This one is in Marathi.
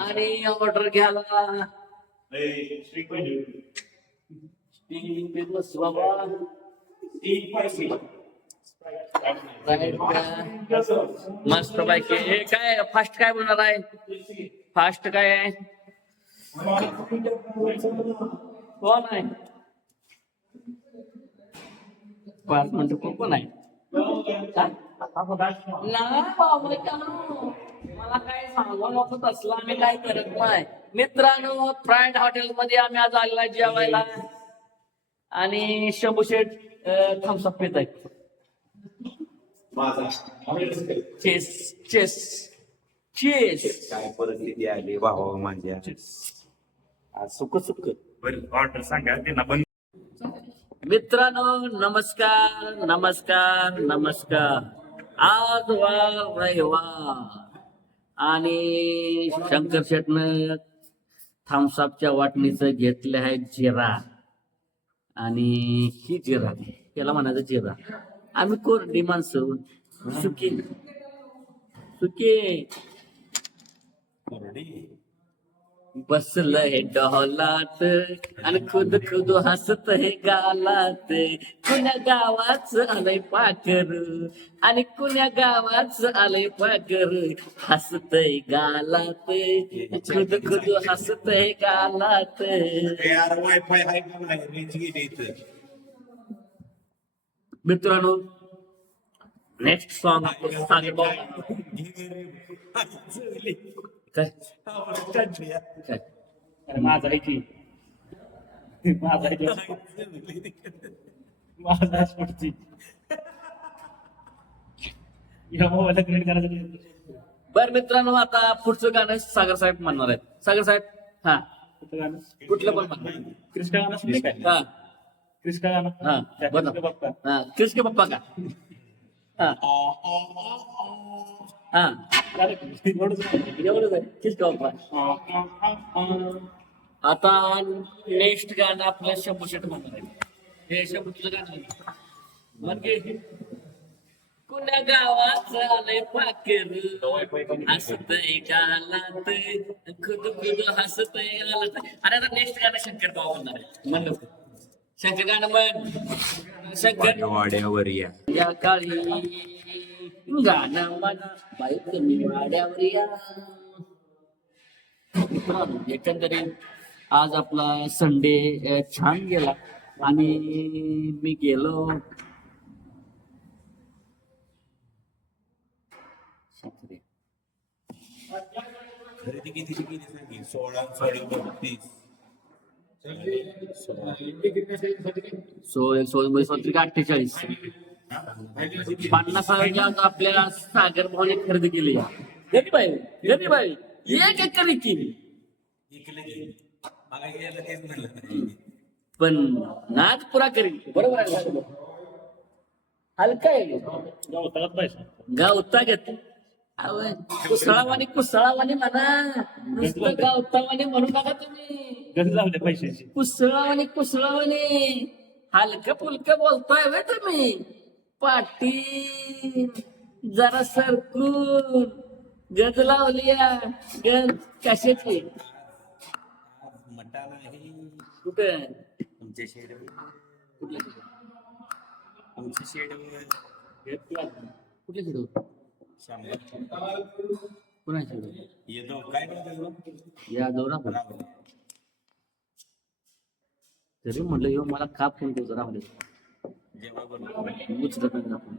आणि ऑर्डर घ्यायला बाबा मस्त पैकी. हे काय फास्ट काय बोलणार आहे? फास्ट काय आहे? कोण आहे? 5 मिनिटं कोण आहे? नाही बाबा, मला काय सांगू नको तसलं, आम्ही काय करत नाही. मित्रांनो, फ्रायड हॉटेलमध्ये आम्ही आज आलेला जेवायला आणि शंभू शेठ थम्सअप पित आहेत. चेस चेस चेस. काय परिस्थिती आली भावा माझ्या. सुख सुख. ऑर्डर सांगा त्यांना बंद. मित्रांनो, नमस्कार नमस्कार नमस्कार. आज वार रविवार आणि शंकर शेटनं थम्सअपच्या वाटणीचं घेतलं आहे जिरा. आणि ही जिरा, त्याला म्हणायचं जिरा. आम्ही कोरडी माणसं, सुकी सुके. बसलं हे डॉलात आणि खुद खुद हसत हे गालात. कुण्या गावाच आलंय पाकर आणि कुण्या गावाच आलंय पाकर. हसतय गालात, खुद खुद हसतय गालात. यार वायफाय आहे का नाही? रेंज गेली इथं. मित्रांनो, नेक्स्ट सॉन्ग काय काय? अरे माझा आहे की, माझा आहे माझा स्पोर्टची या मोबाईलला क्रिएट करायचं. बरं मित्रांनो, आता पुढचं गाणं सागर साहेब म्हणणार आहेत. सागर साहेब, हा कुठलं पण म्हणणार? कृष्ण गाणं काय? हा कृष्ण गाणं. हा बघा. हा कृष्ण पप्पा का? हा हा एवढंच आहे कृष्ण पप्पा. आता नेक्स्ट गाणं आपलं शंभू शेट म्हणणार आहे. हे शंभू तुझं गाणं म्हणजे कुण्या गावाच आलंय पाकर. हसतय गालात, खुद खुद हसतय गालात. अरे आता नेक्स्ट गाणं शंकर भाऊ म्हणणार आहे. म्हणलं शंकर गाणं म्हण. शंकर वाड्यावर या काळी गाणं म्हणा बाई तुम्ही वाड्यावर या. एकंदरीत आज आपला संडे छान गेला आणि मी गेलो खरेदी कितीची केली सांगी? 16 32 48. 50,000 आपल्याला सागर भाऊने खरेदी केली. गरीब बाई 1 एकर केली. पण नाच पुरा करील. बरोबर आहे. हलका आहे गावतागत. कुसळावानी म्हणा, नुसतं गावतावानी म्हणू नका तुम्ही. गरज लावले पैशाची. कुसळावानी हलकं फुलकं बोलताय व्हय तुम्ही. पाटी जरा सरकून गज लावली. गज कशाची? मटाला आहे कुठे? तुमच्या शेडवर. कुठल्या तुमच्या शेडवर कुठल्या शेडवर? कुणा शेडवर? येतो काय करतो या दौरा तरी म्हणलं येऊ मला का फोन करतो राहू दे. जेव्हा उचलत नाही आपण.